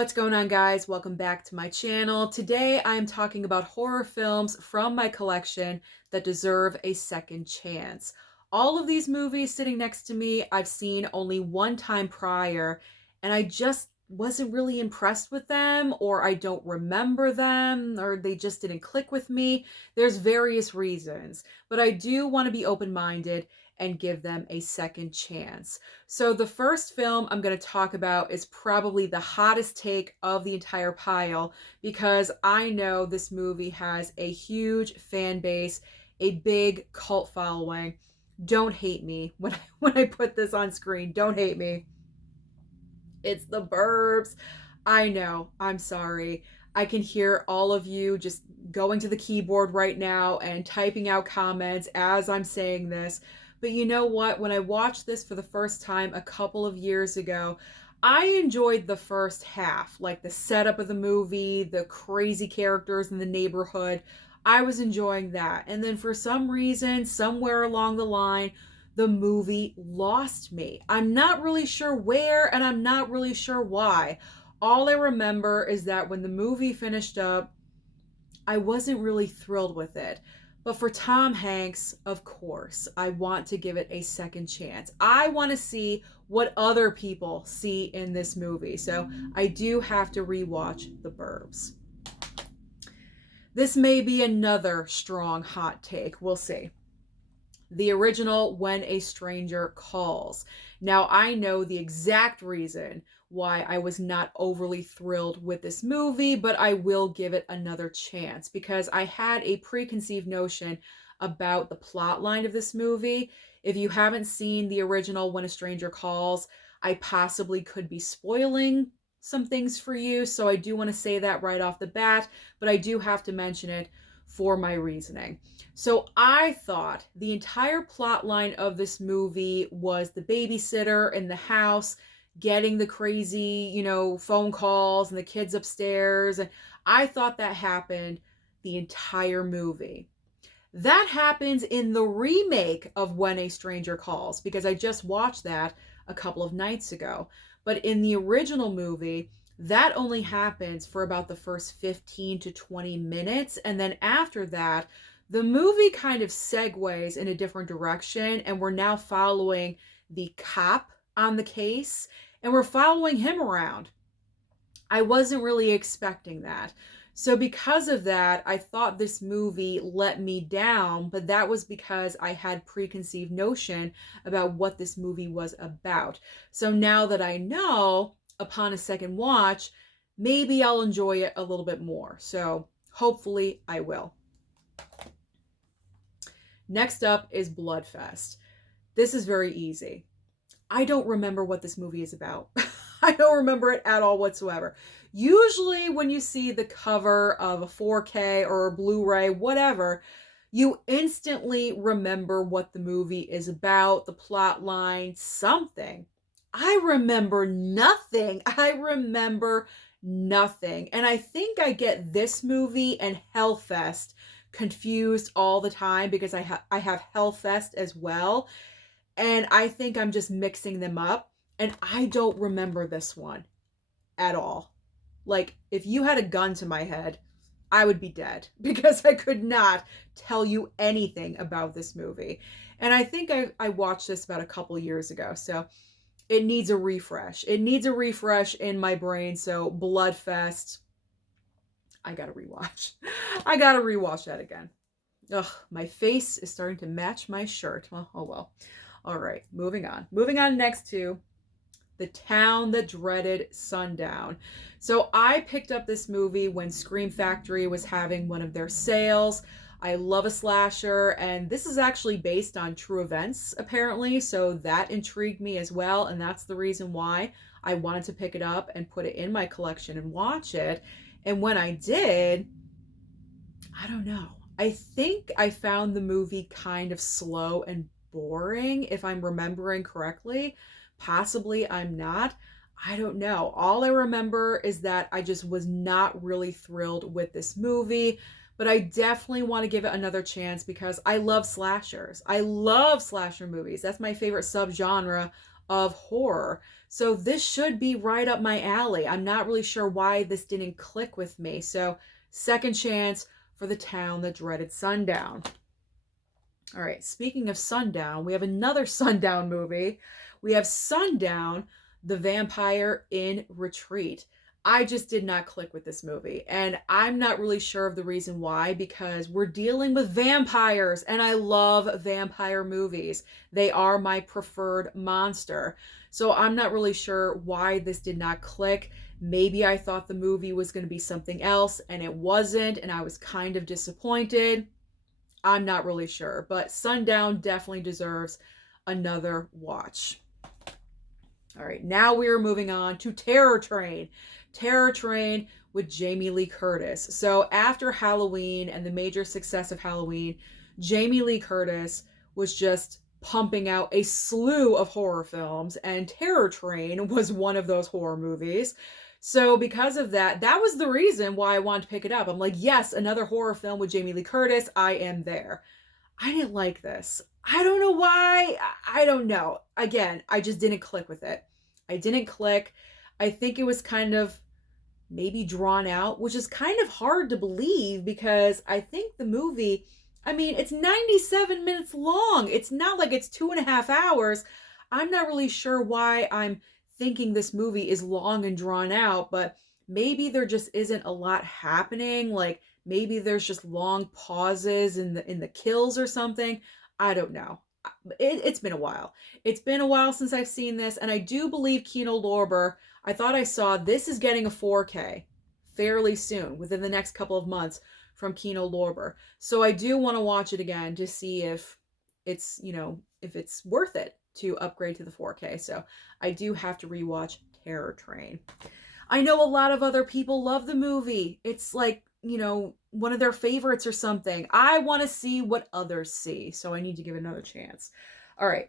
What's going on, guys? Welcome back to my channel. Today I'm talking about horror films from my collection that deserve a second chance. All of these movies sitting next to me I've seen only one time prior, and I just wasn't really impressed with them, or I don't remember them, or they just didn't click with me. There's various reasons, but I do want to be open-minded and give them a second chance. So the first film I'm going to talk about is probably the hottest take of the entire pile because I know this movie has a huge fan base, a big cult following. Don't hate me when I put this on screen. Don't hate me. It's The Burbs. I know. I'm sorry. I can hear all of you just going to the keyboard right now and typing out comments as I'm saying this. But you know what? When I watched this for the first time a couple of years ago, I enjoyed the first half, like the setup of the movie, the crazy characters in the neighborhood. I was enjoying that. And then for some reason, somewhere along the line, the movie lost me. I'm not really sure where, and I'm not really sure why. All I remember is that when the movie finished up, I wasn't really thrilled with it. But for Tom Hanks, of course, I want to give it a second chance. I want to see what other people see in this movie. So I do have to rewatch The Burbs. This may be another strong hot take. We'll see. The original When a Stranger Calls. Now, I know the exact reason why I was not overly thrilled with this movie, but I will give it another chance because I had a preconceived notion about the plot line of this movie. If you haven't seen the original When a Stranger Calls, I possibly could be spoiling some things for you, so I do want to say that right off the bat, but I do have to mention it for my reasoning. So I thought the entire plot line of this movie was the babysitter in the house getting the crazy, phone calls and the kids upstairs. And I thought that happened the entire movie. That happens in the remake of When a Stranger Calls because I just watched that a couple of nights ago. But in the original movie, that only happens for about the first 15 to 20 minutes. And then after that, the movie kind of segues in a different direction. And we're now following the cop on the case. And we're following him around. I wasn't really expecting that. So because of that, I thought this movie let me down, but that was because I had preconceived notion about what this movie was about. So now that I know, upon a second watch, maybe I'll enjoy it a little bit more. So hopefully I will. Next up is Bloodfest. This is very easy. I don't remember what this movie is about. I don't remember it at all whatsoever. Usually when you see the cover of a 4K or a Blu-ray, whatever, you instantly remember what the movie is about, the plot line, something. I remember nothing. I remember nothing. And I think I get this movie and Hellfest confused all the time because I have Hellfest as well. And I think I'm just mixing them up. And I don't remember this one at all. Like, if you had a gun to my head, I would be dead because I could not tell you anything about this movie. And I think I watched this about a couple years ago. So it needs a refresh. It needs a refresh in my brain. So Bloodfest, I gotta rewatch. I gotta rewatch that again. Ugh, my face is starting to match my shirt. Well, oh well. All right, moving on. Moving on next to The Town That Dreaded Sundown. So I picked up this movie when Scream Factory was having one of their sales. I love a slasher, and this is actually based on true events, apparently, so that intrigued me as well, and that's the reason why I wanted to pick it up and put it in my collection and watch it. And when I did, I don't know. I think I found the movie kind of slow and boring, if I'm remembering correctly. Possibly I'm not. I don't know. All I remember is that I just was not really thrilled with this movie, but I definitely want to give it another chance because I love slashers. I love slasher movies. That's my favorite subgenre of horror. So this should be right up my alley. I'm not really sure why this didn't click with me. So second chance for the town that dreaded sundown. All right, speaking of Sundown, we have another Sundown movie. We have Sundown, the Vampire in Retreat. I just did not click with this movie, and I'm not really sure of the reason why, because we're dealing with vampires, and I love vampire movies. They are my preferred monster. So I'm not really sure why this did not click. Maybe I thought the movie was going to be something else, and it wasn't, and I was kind of disappointed. I'm not really sure, but Sundown definitely deserves another watch. All right, now we are moving on to Terror Train. Terror Train with Jamie Lee Curtis. So after Halloween and the major success of Halloween, Jamie Lee Curtis was just pumping out a slew of horror films, and Terror Train was one of those horror movies. So because of that, that was the reason why I wanted to pick it up. I'm like, yes, another horror film with Jamie Lee Curtis. I am there. I didn't like this. I don't know why. I don't know. Again, I just didn't click with it. I didn't click. I think it was kind of maybe drawn out, which is kind of hard to believe because I think the movie, I mean, it's 97 minutes long. It's not like it's 2.5 hours. I'm not really sure why I'm thinking this movie is long and drawn out, but maybe there just isn't a lot happening. Like maybe there's just long pauses in the kills or something. I don't know. It's been a while. It's been a while since I've seen this, and I do believe Kino Lorber, I thought I saw this is getting a 4K fairly soon, within the next couple of months, from Kino Lorber. So I do want to watch it again to see if it's, if it's worth it to upgrade to the 4K. So I do have to rewatch Terror Train. I know a lot of other people love the movie. It's like, one of their favorites or something. I want to see what others see, so I need to give it another chance. All right.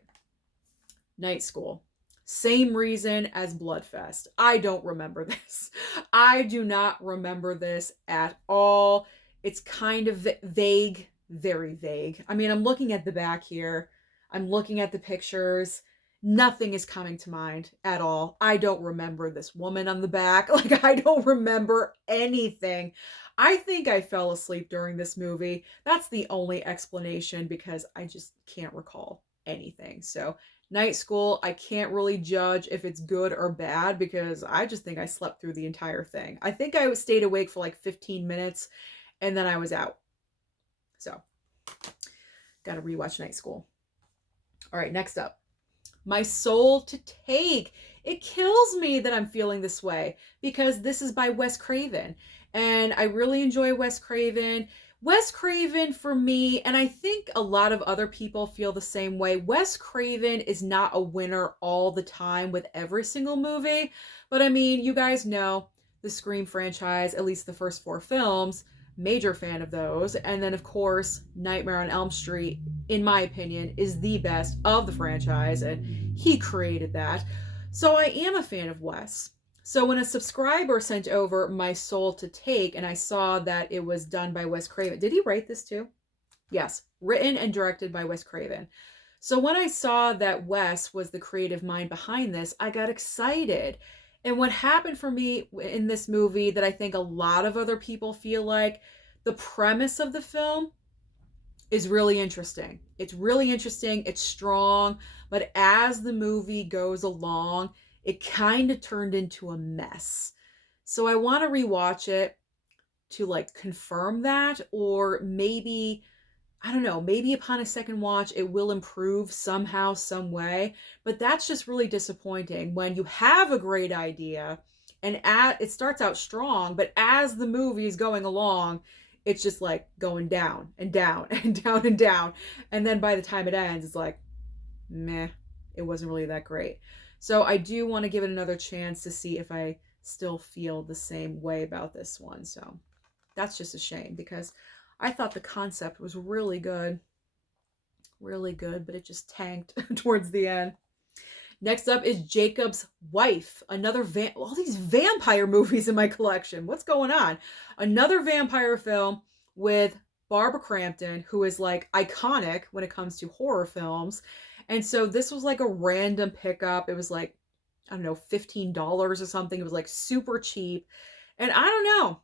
Night School. Same reason as Bloodfest. I don't remember this. I do not remember this at all. It's kind of vague, very vague. I mean, I'm looking at the back here. I'm looking at the pictures. Nothing is coming to mind at all. I don't remember this woman on the back. Like, I don't remember anything. I think I fell asleep during this movie. That's the only explanation because I just can't recall anything. So, Night School, I can't really judge if it's good or bad because I just think I slept through the entire thing. I think I stayed awake for like 15 minutes and then I was out. So, gotta rewatch Night School. All right, next up. My Soul to Take. It kills me that I'm feeling this way because this is by Wes Craven. And I really enjoy Wes Craven. Wes Craven for me, and I think a lot of other people feel the same way, Wes Craven is not a winner all the time with every single movie. But I mean, you guys know the Scream franchise, at least the first 4 films, major fan of those. And then of course, Nightmare on Elm Street, in my opinion, is the best of the franchise, and he created that. So I am a fan of Wes. So when a subscriber sent over My Soul to Take, and I saw that it was done by Wes Craven. Did he write this too? Yes, written and directed by Wes Craven. So when I saw that Wes was the creative mind behind this, I got excited. And what happened for me in this movie that I think a lot of other people feel like, the premise of the film is really interesting. It's really interesting. It's strong. But as the movie goes along, it kind of turned into a mess. So I want to rewatch it to like confirm that, or maybe, I don't know, maybe upon a second watch, it will improve somehow, some way. But that's just really disappointing when you have a great idea and it starts out strong, but as the movie is going along, it's just like going down and down and down and down. And then by the time it ends, it's like, meh, it wasn't really that great. So I do want to give it another chance to see if I still feel the same way about this one. So that's just a shame because I thought the concept was really good, but it just tanked towards the end. Next up is Jacob's Wife, another all these vampire movies in my collection. What's going on? Another vampire film with Barbara Crampton, who is like iconic when it comes to horror films. And so this was like a random pickup. It was like, I don't know, $15 or something. It was like super cheap. And I don't know.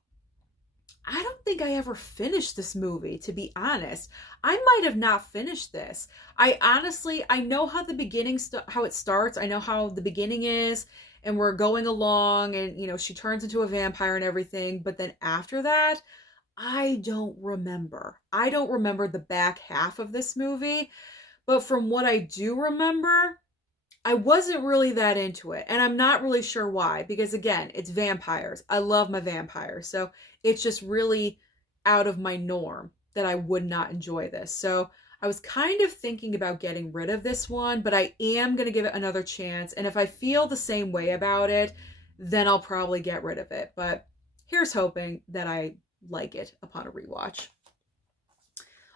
I don't think I ever finished this movie, to be honest. I might have not finished this. I know how the beginning, how it starts. I know how the beginning is, and we're going along, and, you know, she turns into a vampire and everything. But then after that, I don't remember. I don't remember the back half of this movie. But from what I do remember, I wasn't really that into it. And I'm not really sure why, because again, it's vampires. I love my vampires. So it's just really out of my norm that I would not enjoy this. So I was kind of thinking about getting rid of this one, but I am going to give it another chance. And if I feel the same way about it, then I'll probably get rid of it. But here's hoping that I like it upon a rewatch.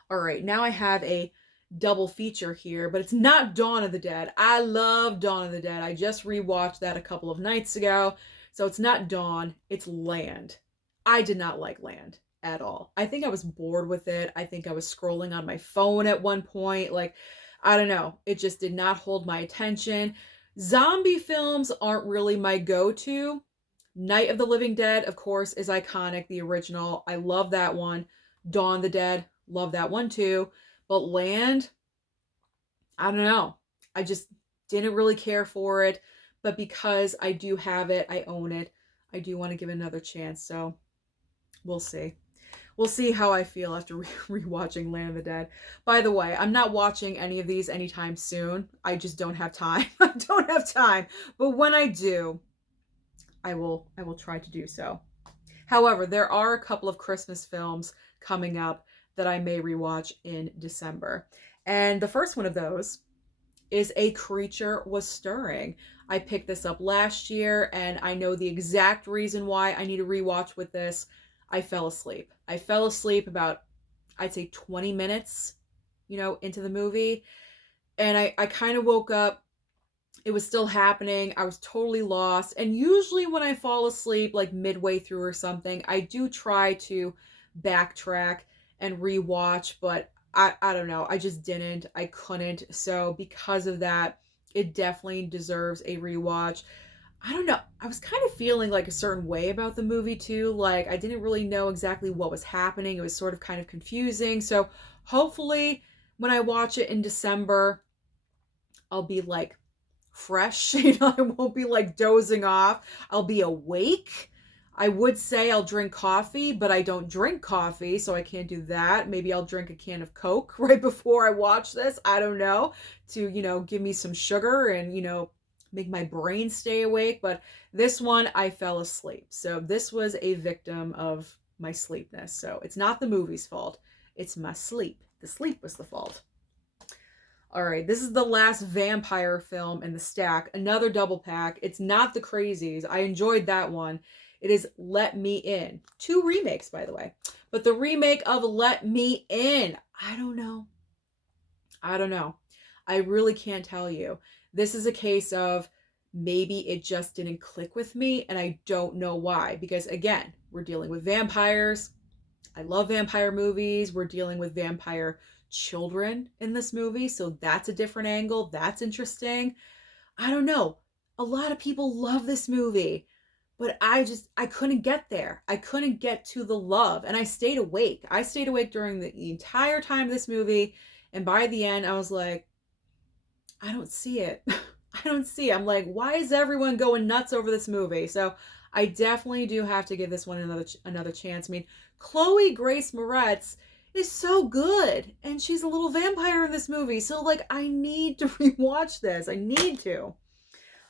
All right, now I have a double feature here, but it's not Dawn of the Dead. I love Dawn of the Dead. I just rewatched that a couple of nights ago. So it's not Dawn, it's Land. I did not like Land at all. I think I was bored with it. I think I was scrolling on my phone at one point. Like, I don't know. It just did not hold my attention. Zombie films aren't really my go-to. Night of the Living Dead, of course, is iconic, the original. I love that one. Dawn of the Dead, love that one too. But Land, I don't know. I just didn't really care for it. But because I do have it, I own it, I do want to give it another chance. So we'll see. We'll see how I feel after rewatching Land of the Dead. By the way, I'm not watching any of these anytime soon. I just don't have time. I don't have time. But when I do, I will try to do so. However, there are a couple of Christmas films coming up that I may rewatch in December. And the first one of those is A Creature Was Stirring. I picked this up last year, and I know the exact reason why I need a rewatch with this. I fell asleep. I fell asleep about, I'd say 20 minutes, into the movie. And I kind of woke up. It was still happening. I was totally lost. And usually when I fall asleep, like midway through or something, I do try to backtrack and rewatch, but I don't know. I just didn't. I couldn't. So because of that, it definitely deserves a rewatch. I don't know. I was kind of feeling like a certain way about the movie too. Like I didn't really know exactly what was happening. It was sort of kind of confusing. So hopefully when I watch it in December, I'll be like fresh. I won't be like dozing off. I'll be awake. I would say I'll drink coffee, but I don't drink coffee, so I can't do that. Maybe I'll drink a can of Coke right before I watch this. I don't know, to, give me some sugar and, make my brain stay awake. But this one, I fell asleep. So this was a victim of my sleepness. So it's not the movie's fault. It's my sleep. The sleep was the fault. All right, this is the last vampire film in the stack. Another double pack. It's not The Crazies. I enjoyed that one. It is Let Me In. 2 remakes, by the way. But the remake of Let Me In, I don't know. I really can't tell you. This is a case of maybe it just didn't click with me, and I don't know why. Because again, we're dealing with vampires. I love vampire movies. We're dealing with vampire children in this movie, so that's a different angle. That's interesting. I don't know. A lot of people love this movie. But I couldn't get there. I couldn't get to the love. And I stayed awake. I stayed awake during the entire time of this movie. And by the end, I was like, I don't see it. I don't see it. I'm like, why is everyone going nuts over this movie? So I definitely do have to give this one another chance. I mean, Chloe Grace Moretz is so good. And she's a little vampire in this movie. So like, I need to rewatch this. I need to.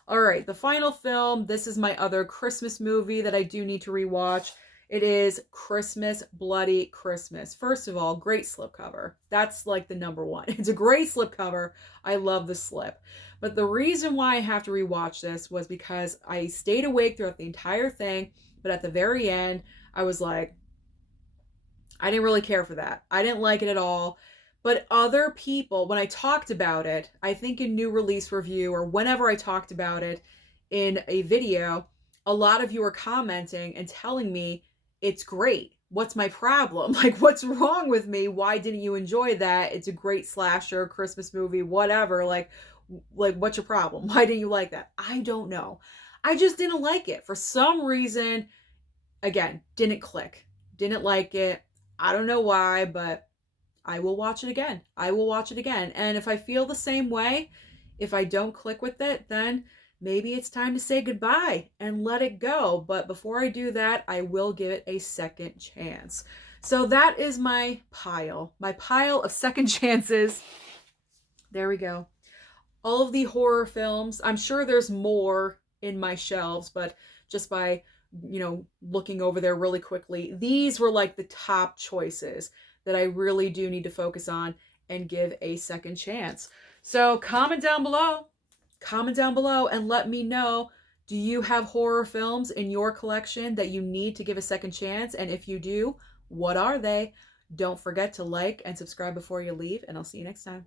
All right, the final film. This is my other Christmas movie that I do need to rewatch. It is Christmas, Bloody Christmas. First of all, great slipcover. That's like the number one. It's a great slipcover. I love the slip. But the reason why I have to rewatch this was because I stayed awake throughout the entire thing, but at the very end, I was like, I didn't really care for that. I didn't like it at all. But other people, when I talked about it, I think in New Release Review or whenever I talked about it in a video, a lot of you were commenting and telling me it's great. what's my problem? Like, what's wrong with me? Why didn't you enjoy that? It's a great slasher, Christmas movie, whatever. Like what's your problem? Why didn't you like that? I don't know. I just didn't like it. For some reason, again, didn't click. Didn't like it. I don't know why, but I will watch it again. I will watch it again. And if I feel the same way, if I don't click with it, then maybe it's time to say goodbye and let it go. But before I do that, I will give it a second chance. So that is my pile of second chances. There we go. All of the horror films. I'm sure there's more in my shelves, but just by, looking over there really quickly, these were like the top choices that I really do need to focus on and give a second chance. So comment down below and let me know, do you have horror films in your collection that you need to give a second chance? And if you do, what are they? Don't forget to like and subscribe before you leave, and I'll see you next time.